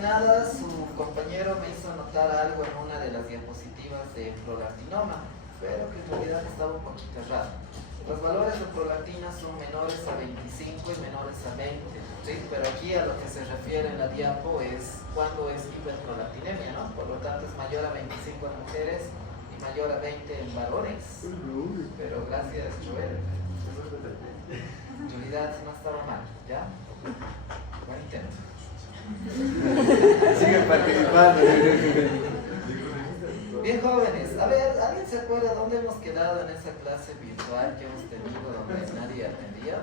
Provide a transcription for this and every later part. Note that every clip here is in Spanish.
que nada, su compañero me hizo notar algo en una de las diapositivas de prolactinoma, pero que en realidad estaba un poquito errado. Los valores de prolactina son menores a 25 y menores a 20, ¿sí? Pero aquí a lo que se refiere en la diapo es cuando es hiperprolactinemia, ¿no? Por lo tanto es mayor a 25 en mujeres y mayor a 20 en varones. Pero gracias, Joel. En realidad no estaba mal, ¿ya? Buen intento. Sigue participando. Bien, jóvenes, a ver, ¿alguien se acuerda dónde hemos quedado en esa clase virtual que hemos tenido donde nadie atendía?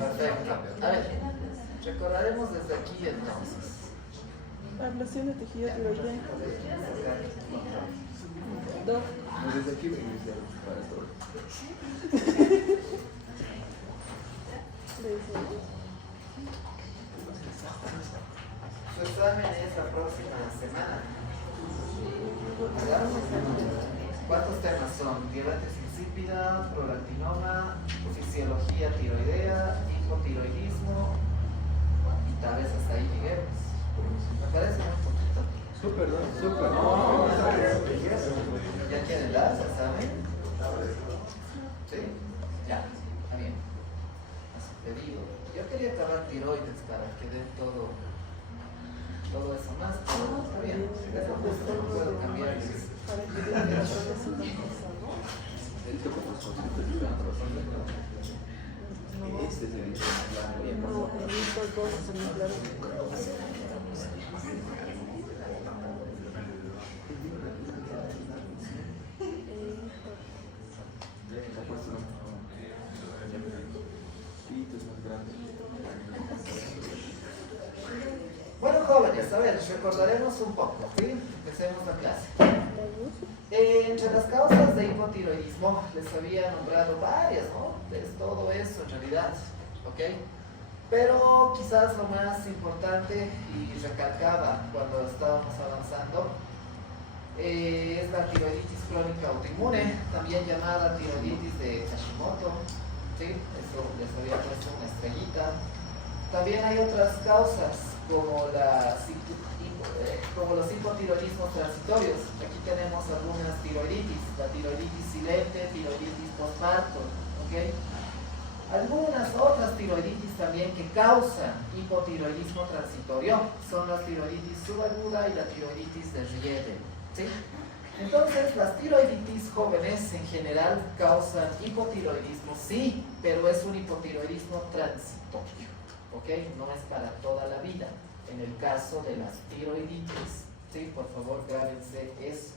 Perfecto. A ver, recordaremos desde aquí entonces. Ablación de tejido tiroideo. Dos. Desde aquí me iniciaron para todo. Su examen es la próxima semana. ¿Cuántos temas son? Diabetes insípida, prolactinoma, fisiología tiroidea, hipotiroidismo, y tal vez hasta ahí lleguemos. Me parece un poquito. Súper, ¿no? Súper. ¿Ya quieren dar el examen? ¿Sí? Ya, está bien. A su pedido. Yo quería acabar tiroides para que den todo eso más, pero está bien. Después no puedo cambiar. Este es el No, el dos es muy claro. Bueno, jóvenes, a ver, recordaremos un poco, ¿sí? Empecemos la clase. Entre las causas de hipotiroidismo les había nombrado varias, ¿no? Es todo eso en realidad, ¿ok? Pero quizás lo más importante, y recalcaba cuando estábamos avanzando, es la tiroiditis crónica autoinmune, también llamada tiroiditis de Hashimoto, ¿sí? Eso les había puesto una estrellita. También hay otras causas como los hipotiroidismos transitorios. Aquí tenemos algunas tiroiditis, la tiroiditis silente, tiroiditis postparto, ¿ok? Algunas otras tiroiditis también que causan hipotiroidismo transitorio son la tiroiditis subaguda y la tiroiditis de Rieder, ¿sí? Entonces, las tiroiditis jóvenes en general causan hipotiroidismo, sí, pero es un hipotiroidismo transitorio, ¿ok? No es para toda la vida. En el caso de las tiroiditis, ¿sí? Por favor, grábense eso.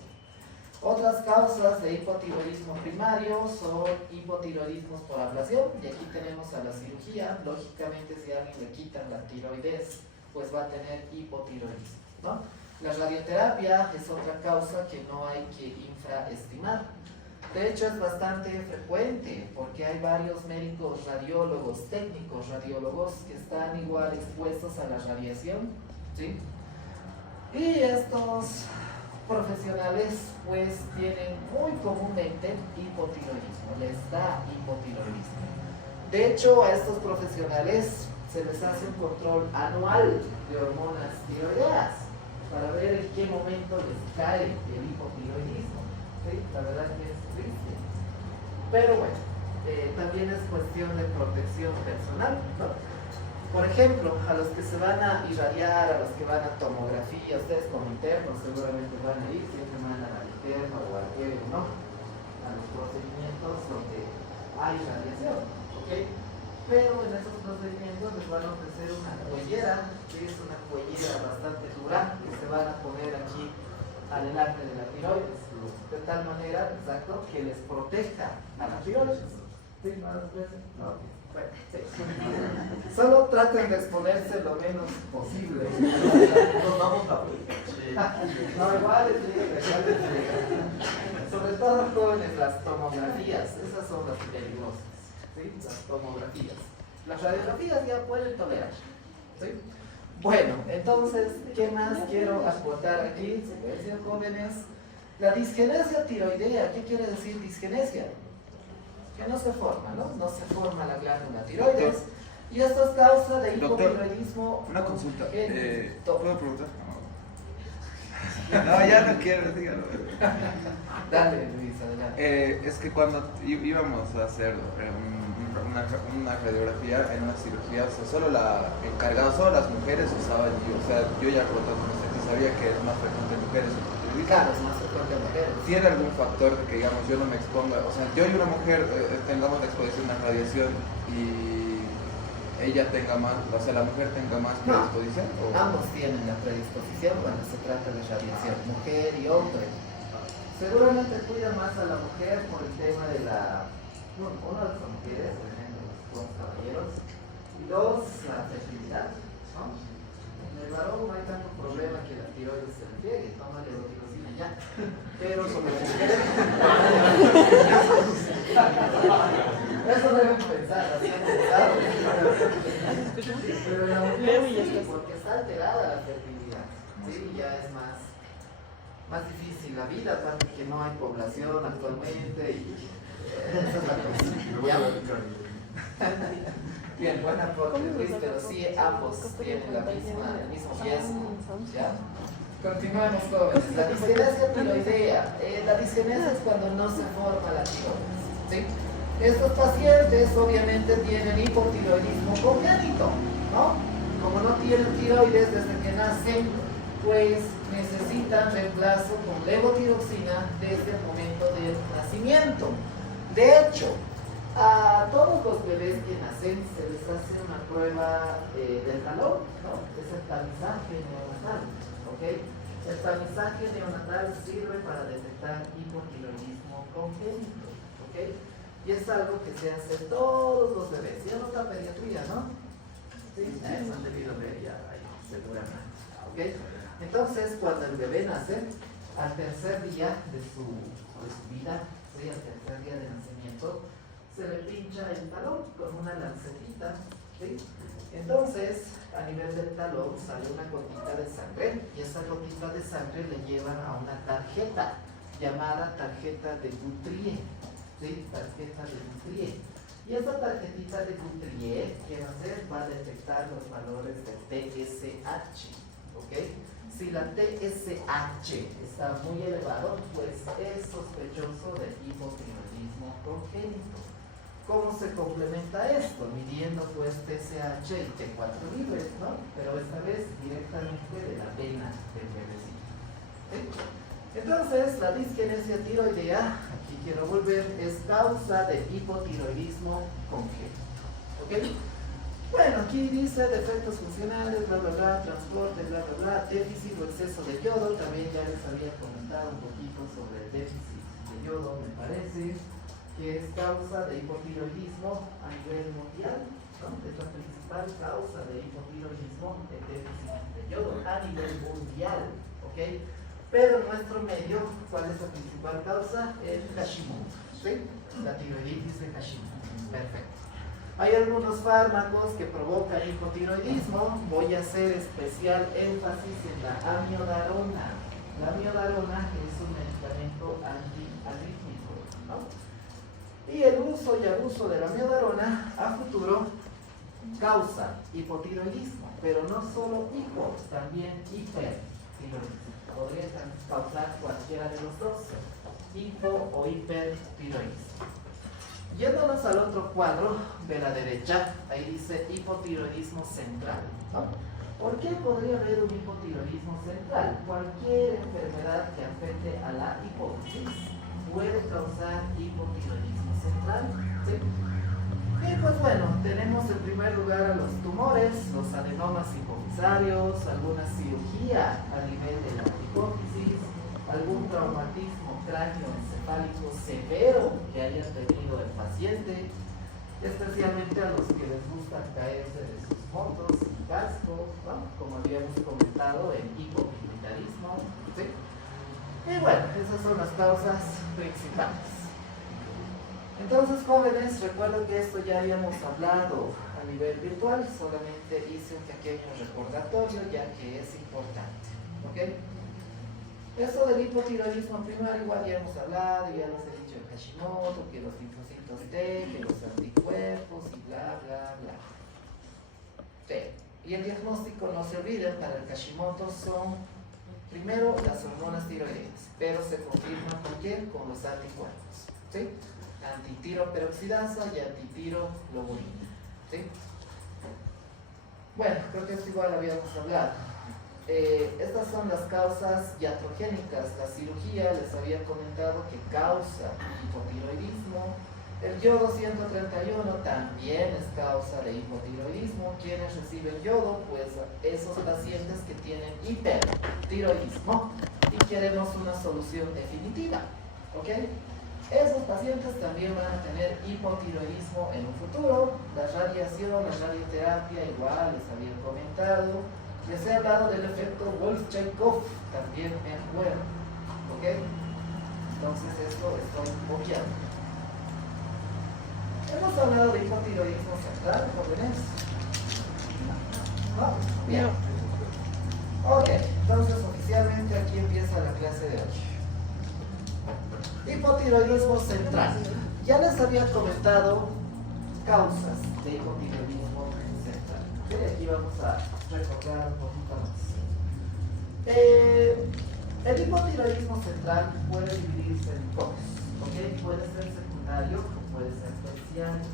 Otras causas de hipotiroidismo primario son hipotiroidismos por ablación, y aquí tenemos a la cirugía. Lógicamente, si a alguien le quitan la tiroides, pues va a tener hipotiroidismo, ¿no? La radioterapia es otra causa que no hay que infraestimar. De hecho, es bastante frecuente porque hay varios médicos radiólogos, técnicos radiólogos que están igual expuestos a la radiación, ¿sí? Y estos profesionales pues tienen muy comúnmente hipotiroidismo, les da hipotiroidismo. De hecho, a estos profesionales se les hace un control anual de hormonas tiroideas para ver en qué momento les cae el hipotiroidismo, ¿sí? La verdad que es triste. Pero bueno, también es cuestión de protección personal, ¿no? Por ejemplo, a los que se van a irradiar, a los que van a tomografía, ustedes como internos seguramente van a ir, siempre mandan al interno o al aéreo, ¿no? A los procedimientos donde hay radiación, ¿ok? Pero en esos procedimientos les van a ofrecer una cuellera, que es una cuellera bastante dura, que se van a poner aquí adelante de la tiroides, de tal manera, exacto, que les proteja a la tiroides. ¿Sí? ¿Más veces? No. Bueno, sí. Solo traten de exponerse lo menos posible. Nos vamos a No, igual es libre. Sobre todo jóvenes, las tomografías, esas son las peligrosas, ¿sí? Las tomografías. Las radiografías ya pueden tolerar, ¿sí? Bueno, entonces, ¿qué más quiero aportar aquí? Silencio, jóvenes. La disgenesia tiroidea, ¿qué quiere decir disgenesia? que no se forma, ¿no? No se forma la glándula tiroides. Y esto es causa de hipotiroidismo. Una consulta. congénito. ¿Puedo preguntar? No, ya no quiero, dígalo. Dale, Luis, adelante. Es que cuando íbamos a hacer una radiografía en una cirugía, o sea, solo la encargada, solo las mujeres usaban DIU. O sea, yo ya roto con usted y sabía que es más frecuente en mujeres. Claro, es más frecuente en mujeres. ¿Tiene algún factor de que, digamos, yo no me exponga? O sea, yo y una mujer tengamos la exposición a radiación y ella tenga más, o sea, la mujer tenga más predisposición. No, ambos tienen la predisposición cuando se trata de radiación, mujer y hombre. Seguramente cuida más a la mujer por el tema de la... Uno de las mujeres, por ejemplo, los caballeros, y dos, la fertilidad, ¿no? En el varón no hay tanto problema que la tiroides se le llegue, toma levotirosina ya, pero sobre la mujer... Eso deben pensar, así han pensado. Pero en la mujer sí, porque está alterada la fertilidad, ¿sí? Ya es más difícil la vida, aparte que no hay población actualmente y esa es la cosa. Bien, buena aporte, Luis, pero sí ambos tienen el mismo riesgo. ¿Ya? Continuamos, jóvenes. La disgenesia tiroidea. La disgenesia es cuando no se forma la tiroides, ¿sí? Estos pacientes obviamente tienen hipotiroidismo congénito, ¿no? Como no tienen tiroides desde que nacen, pues necesitan reemplazo con levotiroxina desde el momento del nacimiento. De hecho, a todos los bebés que nacen se les hace una prueba del talón, ¿no? Es el tamizaje neonatal, ¿ok? El tamizaje neonatal sirve para detectar hipotiroidismo congénito, ¿ok? Y es algo que se hace todos los bebés. Ya no está pediatría, ¿no? Sí, eso han debido ver ya ahí, seguramente. ¿Ok? Entonces, cuando el bebé nace, al tercer día de su vida, ¿sí? Al tercer día de nacimiento, se le pincha el talón con una lancetita, ¿sí? Entonces, a nivel del talón sale una gotita de sangre y esa gotita de sangre le llevan a una tarjeta llamada tarjeta de Guthrie. ¿Sí? Tarjeta de Guthrie. Y esa tarjetita de Guthrie, ¿qué va a hacer? Va a detectar los valores de TSH, ¿ok? Si la TSH está muy elevado, pues es sospechoso de hipotiroidismo congénito. ¿Cómo se complementa esto? Midiendo pues TSH y T4 libres, ¿no? Pero esta vez directamente de la vena del bebecito. ¿Sí? Entonces, la disgenesia tiroidea, aquí quiero volver, es causa de hipotiroidismo congénito. ¿Ok? Bueno, aquí dice defectos funcionales, bla, bla, bla, transporte, bla, bla, bla, déficit o exceso de yodo. También ya les había comentado un poquito sobre el déficit de yodo, me parece, que es causa de hipotiroidismo a nivel mundial, ¿no? Es la principal causa de hipotiroidismo, el déficit de yodo a nivel mundial. ¿Ok? Pero en nuestro medio, ¿cuál es la principal causa? El Hashimoto, ¿sí? La tiroiditis de Hashimoto. Perfecto. Hay algunos fármacos que provocan hipotiroidismo. Voy a hacer especial énfasis en la amiodarona. La amiodarona es un medicamento antiarrítmico, ¿no? Y el uso y abuso de la amiodarona a futuro causa hipotiroidismo, pero no solo hipo, también hipertiroidismo. Podría causar cualquiera de los dos, hipo o hipertiroidismo. Yéndonos al otro cuadro de la derecha, ahí dice hipotiroidismo central, ¿no? ¿Por qué podría haber un hipotiroidismo central? Cualquier enfermedad que afecte a la hipófisis puede causar hipotiroidismo central, ¿sí? Y pues bueno, tenemos en primer lugar a los tumores, los adenomas hipofisarios, alguna cirugía a nivel de la hipófisis, algún traumatismo cráneoencefálico severo que haya tenido el paciente, especialmente a los que les gusta caerse de sus motos y cascos, ¿no? Como habíamos comentado en hipopituitarismo, ¿sí? Y bueno, esas son las causas principales. Entonces, jóvenes, recuerdo que esto ya habíamos hablado a nivel virtual, solamente hice un pequeño recordatorio ya que es importante, ¿ok? Eso del hipotiroidismo primario igual ya hemos hablado, ya les he dicho el Hashimoto, que los linfocitos linfocitos T, que los anticuerpos y bla, bla, bla. T. Y el diagnóstico, no se olviden, para el Hashimoto son primero las hormonas tiroideas, pero se confirman con quién, con los anticuerpos, ¿sí? Antitiroperoxidasa y antitiroglobulina, ¿sí? Bueno, creo que esto igual habíamos hablado. Estas son las causas iatrogénicas. La cirugía, les había comentado que causa hipotiroidismo. El yodo 131 también es causa de hipotiroidismo. ¿Quiénes reciben yodo? Pues esos pacientes que tienen hipertiroidismo y queremos una solución definitiva, ¿ok? Esos pacientes también van a tener hipotiroidismo en un futuro. La radiación, la radioterapia, igual les había comentado. Les he hablado del efecto Wolff-Chaikoff, también en juego, ¿ok? Entonces esto estoy obviando. Hemos hablado de hipotiroidismo central, jóvenes. ¿No? Bien. Ok, entonces oficialmente aquí empieza la clase de hoy. Hipotiroidismo central. Ya les había comentado causas de hipotiroidismo central. ¿Okay? Aquí vamos a recordar un poquito más. El hipotiroidismo central puede dividirse en dos. ¿Okay? Puede ser secundario o puede ser terciario.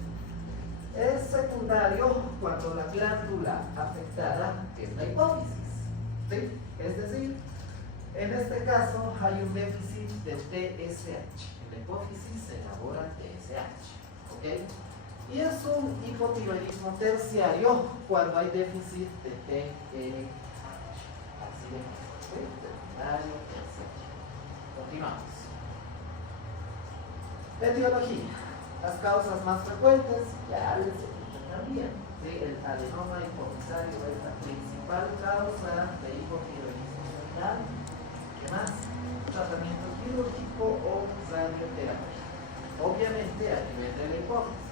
Es secundario cuando la glándula afectada es la hipófisis, ¿sí? Es decir, en este caso hay un déficit de TSH. En la hipófisis se elabora TSH, ¿ok? Y es un hipotiroidismo terciario cuando hay déficit de TSH. Así de fácil, ¿sí? Secundario, terciario. Continuamos. Etiología. Las causas más frecuentes, ya les explico también. ¿Sí? El adenoma hipofisario es la principal causa de hipotiroidismo central. ¿Qué más? Tratamiento quirúrgico o radioterapia. Obviamente a nivel de la hipófisis.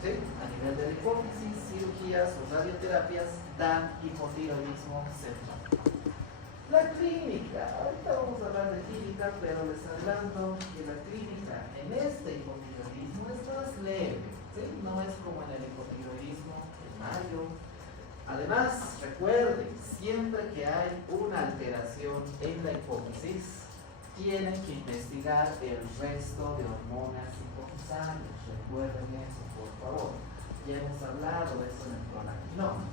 ¿Sí? A nivel de la hipófisis, cirugías o radioterapias dan hipotiroidismo central. La clínica, ahorita vamos a hablar de clínica, pero les adelanto que la clínica en este hipotiroidismo es más leve, ¿sí? No es como en el hipotiroidismo primario. Además, recuerden, siempre que hay una alteración en la hipófisis, tienen que investigar el resto de hormonas hipofisales. Recuerden eso, por favor. Ya hemos hablado de eso en el prolactinoma.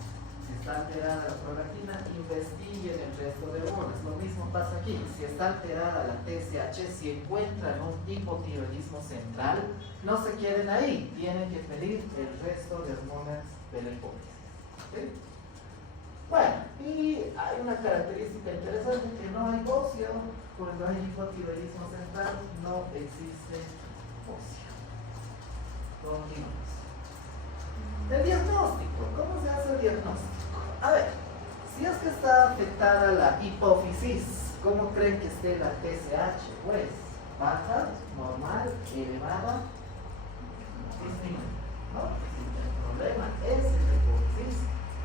Si está alterada la prolactina, investiguen el resto de hormonas. Lo mismo pasa aquí. Si está alterada la TSH, si encuentran un hipotiroidismo central, no se queden ahí. Tienen que pedir el resto de hormonas de la hipófisis. ¿Sí? Bueno, y hay una característica interesante, que no hay bocio. Cuando hay hipotiroidismo central, no existe bocio. Continuamos. El diagnóstico. ¿Cómo se hace el diagnóstico? A ver, si es que está afectada la hipófisis, ¿cómo creen que esté la TSH? Pues, baja, normal, elevada, disminuye, ¿no? El problema es en la hipófisis.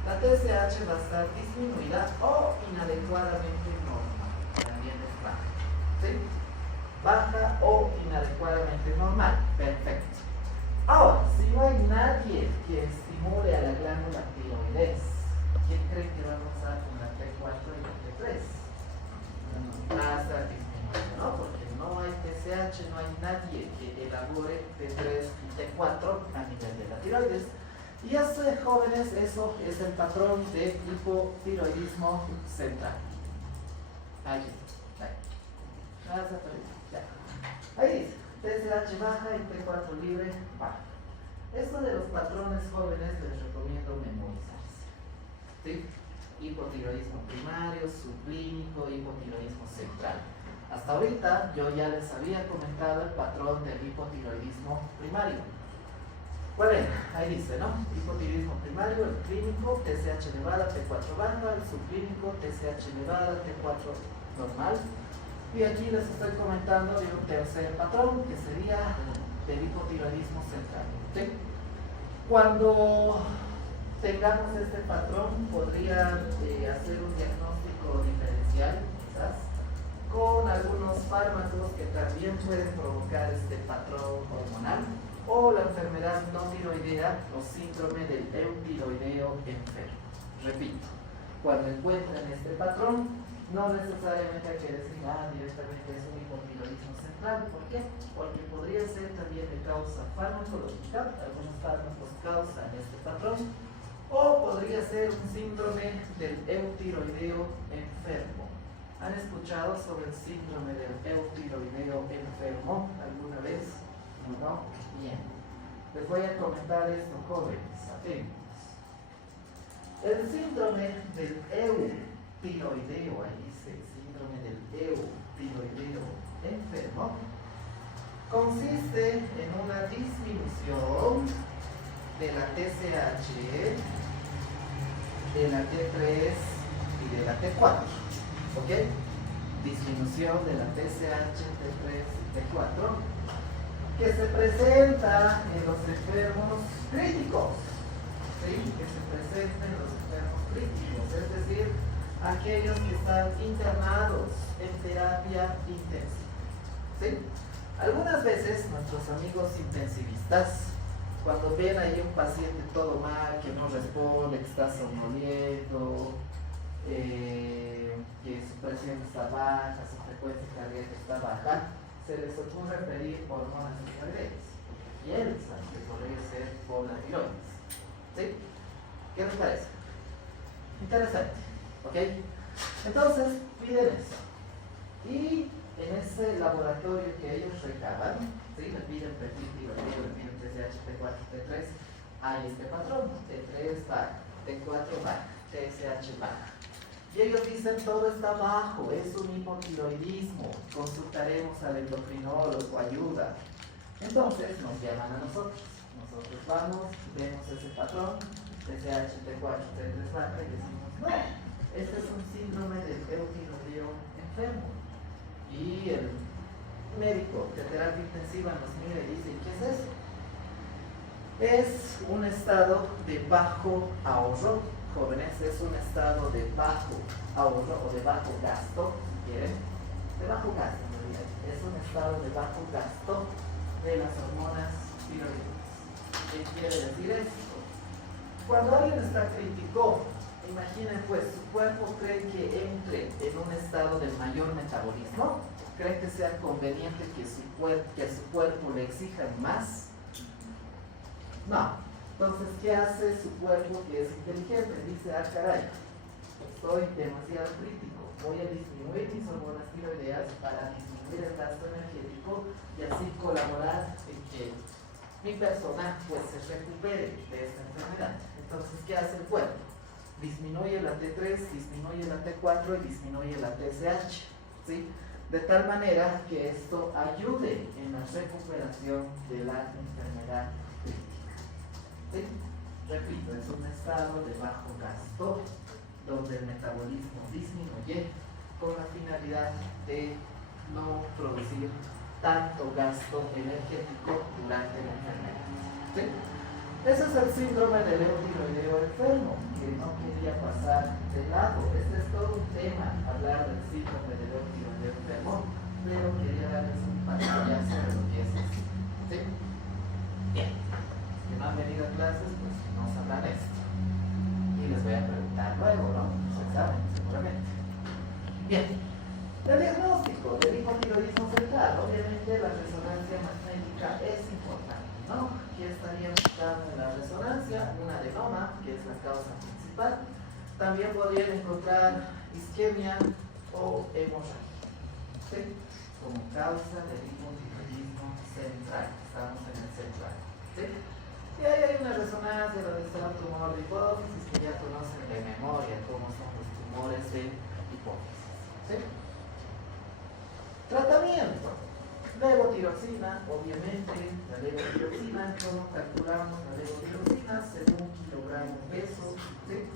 La TSH va a estar disminuida o inadecuadamente normal. También es baja, ¿sí? Baja o inadecuadamente normal. Perfecto. Ahora, si no hay nadie que estimule a la glándula tiroides, ¿quién cree que va a pasar con la T4 y la T3? Va a estar disminuyendo, ¿no? Porque no hay TSH, no hay nadie que elabore T3 y T4 a nivel de la tiroides. Y eso, jóvenes, eso es el patrón de hipotiroidismo central. Ahí. Ahí dice. TSH baja y T4 libre baja. Esto de los patrones, jóvenes, les recomiendo memorizarse. ¿Sí? Hipotiroidismo primario, subclínico, hipotiroidismo central. Hasta ahorita yo ya les había comentado el patrón del hipotiroidismo primario. Bueno, ahí dice, ¿no? Hipotiroidismo primario, el clínico, TSH elevada, T4 baja, el subclínico, TSH elevada, T4 normal. Y aquí les estoy comentando de un tercer patrón, que sería del hipotiroidismo central. ¿Sí? Cuando tengamos este patrón, podrían hacer un diagnóstico diferencial, quizás, con algunos fármacos que también pueden provocar este patrón hormonal. o la enfermedad no tiroidea o síndrome del eutiroideo enfermo. Repito, cuando encuentren este patrón, no necesariamente hay que decir, directamente es un hipotiroidismo central. ¿Por qué? Porque podría ser también de causa farmacológica, algunos fármacos causan este patrón, o podría ser un síndrome del eutiroideo enfermo. ¿Han escuchado sobre el síndrome del eutiroideo enfermo alguna vez? ¿No? Bien. Les voy a comentar esto, jóvenes, atentos. El síndrome del eutiroideo, ahí dice, síndrome del eutiroideo enfermo, consiste en una disminución de la TSH, de la T3 y de la T4. ¿Ok? Disminución de la TSH, T3 y T4, que se presenta en los enfermos críticos. ¿Sí? Que se presenta en los enfermos críticos, es decir, aquellos que están internados en terapia intensiva. ¿Sí? Algunas veces nuestros amigos intensivistas, cuando ven ahí un paciente todo mal, que no responde, que está somnoliento, que su presión está baja, su frecuencia cardíaca está baja, se les ocurre pedir hormonas tiroideas, porque piensan que podría ser por la tiroides. ¿Sí? ¿Qué les parece? Interesante, ¿ok? Entonces, piden eso. Y en ese laboratorio que ellos recaban, ¿sí? Le piden perfil tiroideo, le piden TSH, T4, T3, hay este patrón, T3 baja, T4 baja, TSH baja. Y ellos dicen, todo está bajo, es un hipotiroidismo, consultaremos al endocrinólogo, ayuda. Entonces nos llaman a nosotros. Nosotros vamos, vemos ese patrón, TSH, T4, T3 baja, y decimos, no, este es un síndrome del eutiroideo enfermo. Y el médico de terapia intensiva nos mira y dice, ¿qué es eso? Es un estado de bajo ahorro, jóvenes, es un estado de bajo ahorro o de bajo gasto, si quieren, de bajo gasto en realidad, es un estado de bajo gasto de las hormonas tiroideas. ¿Qué quiere decir esto? Cuando alguien está crítico, imaginen pues, su cuerpo cree que entre en un estado de mayor metabolismo, cree que sea conveniente que a su cuerpo le exijan más. No. Entonces, ¿qué hace su cuerpo que es inteligente? Dice, caray, estoy demasiado crítico, voy a disminuir mis hormonas tiroideas para disminuir el gasto energético y así colaborar en que mi persona pues se recupere de esta enfermedad. Entonces, ¿qué hace el cuerpo? Disminuye la T3, disminuye la T4 y disminuye la TSH, ¿sí? De tal manera que esto ayude en la recuperación de la enfermedad crítica. ¿Sí? Repito, es un estado de bajo gasto donde el metabolismo disminuye con la finalidad de no producir tanto gasto energético durante la enfermedad. ¿Sí? Ese es el síndrome del eutiroideo enfermo, que no quería pasar de lado. Este es todo un tema, hablar del síndrome del eutiroideo enfermo, pero quería darles un pantallazo de lo que es esto. ¿Sí? Bien. Que no han venido a clases, pues no sabrán esto. Y les voy a preguntar luego, ¿no? Se saben, seguramente. Bien. El diagnóstico del hipotiroidismo central, obviamente la resonancia magnética es importante, ¿no? Aquí estaría buscando en la resonancia un adenoma, que es la causa principal. También podrían encontrar isquemia o hemorragia, ¿sí? Como causa del hipotiroidismo central. Estamos en el central, ¿sí? Y ahí hay una resonancia donde está el tumor de hipófisis, que ya conocen de memoria cómo son los tumores de hipófisis, ¿sí? Tratamiento. Levotiroxina, obviamente, la levotiroxina, ¿cómo calculamos la levotiroxina? Según kilogramo peso, ¿sí?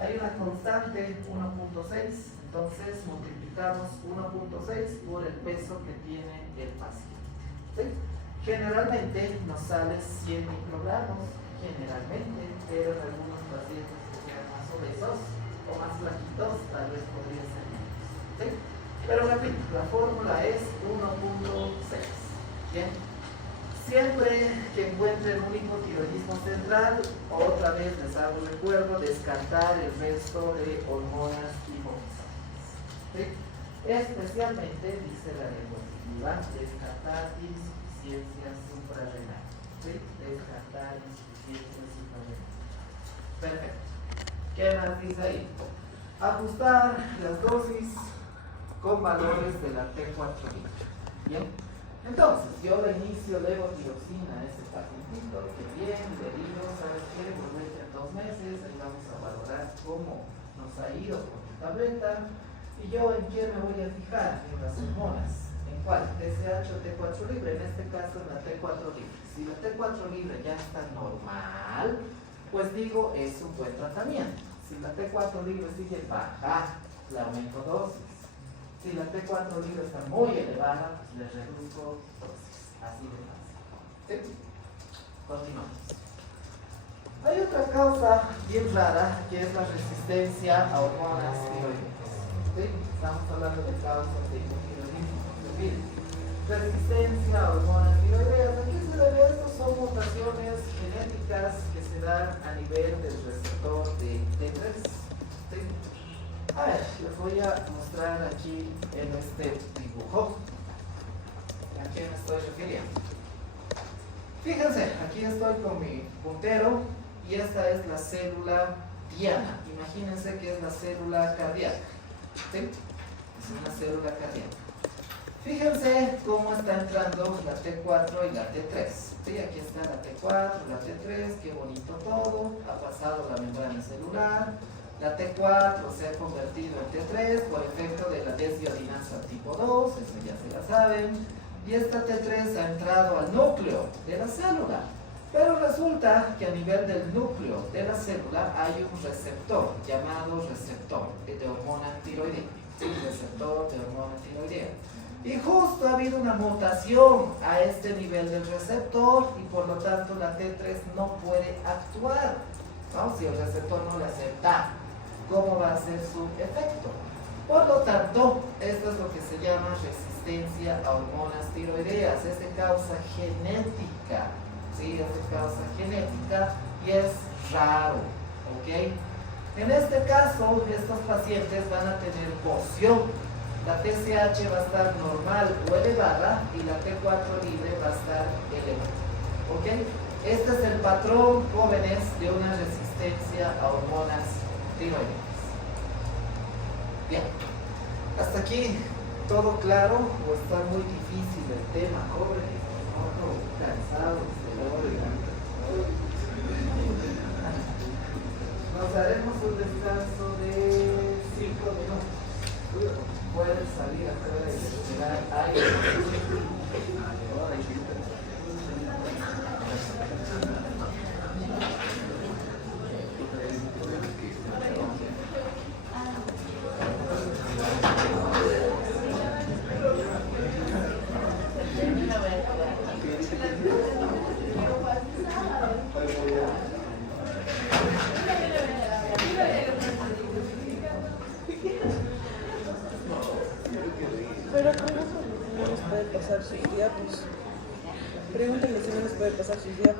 Hay una constante 1.6, entonces multiplicamos 1.6 por el peso que tiene el paciente, ¿sí? Generalmente nos sale 100 microgramos, generalmente, pero en algunos pacientes que sean más obesos o más flaquitos, tal vez podría ser menos, ¿sí? Pero repito, la fórmula es 1.6. Bien. Siempre que encuentren un hipotiroidismo central, otra vez les hago recuerdo, descartar el resto de hormonas hipofisales. ¿Sí? Especialmente, dice la normativa, descartar insuficiencias suprarrenales. ¿Sí? Descartar insuficiencias suprarrenales. Perfecto. ¿Qué más dice ahí? Ajustar las dosis con valores de la T4 libre. ¿Bien? Entonces, yo le inicio levotiroxina a ese pacientito, que bien, le digo, ¿sabes qué? Volvete en 2 meses, ahí vamos a valorar cómo nos ha ido con tu tableta. ¿Y yo en qué me voy a fijar? En las hormonas. ¿En cuál? TSH o T4 libre, en este caso en la T4 libre. Si la T4 libre ya está normal, pues digo, es un buen tratamiento. Si la T4 libre sigue baja, le aumento dosis. Si la T4 libre está muy elevada, pues le reduzco dosis. Así de fácil. ¿Sí? Continuamos. Hay otra causa bien rara que es la resistencia a hormonas tiroideas. ¿Sí? Estamos hablando de causas de hipotiroidismo. Resistencia a hormonas tiroideas. ¿A qué se debe esto? Son mutaciones genéticas que se dan a nivel del receptor de T3. ¿Sí? A ver, les voy a mostrar aquí en este dibujo a qué me estoy refiriendo. Fíjense, aquí estoy con mi puntero y esta es la célula diana. Imagínense que es la célula cardíaca. ¿Sí? Es una célula cardíaca. Fíjense cómo está entrando la T4 y la T3. ¿Sí? Aquí está la T4, la T3, qué bonito todo. Ha pasado la membrana celular. La T4 se ha convertido en T3 por efecto de la desdiodinasa tipo 2, eso ya se la saben. Y esta T3 ha entrado al núcleo de la célula. Pero resulta que a nivel del núcleo de la célula hay un receptor llamado receptor de hormona tiroidea. Sí, receptor de hormona tiroidea. Y justo ha habido una mutación a este nivel del receptor y por lo tanto la T3 no puede actuar. ¿No? Si el receptor no le acepta, ¿cómo va a ser su efecto? Por lo tanto, esto es lo que se llama resistencia a hormonas tiroideas. Es de causa genética. ¿Sí? Es de causa genética y es raro. ¿Ok? En este caso, estos pacientes van a tener poción. La TSH va a estar normal o elevada y la T4 libre va a estar elevada. ¿Ok? Este es el patrón, jóvenes, de una resistencia a hormonas tiroideas. Bien, hasta aquí todo claro o está muy difícil el tema, jóvenes, cansados de Nos haremos un descanso de 5 minutos. Pueden salir afuera y respirar aire. Pero ¿cómo no nos puede pasar sus diapos? Pregúntale si no nos puede pasar sus diapos.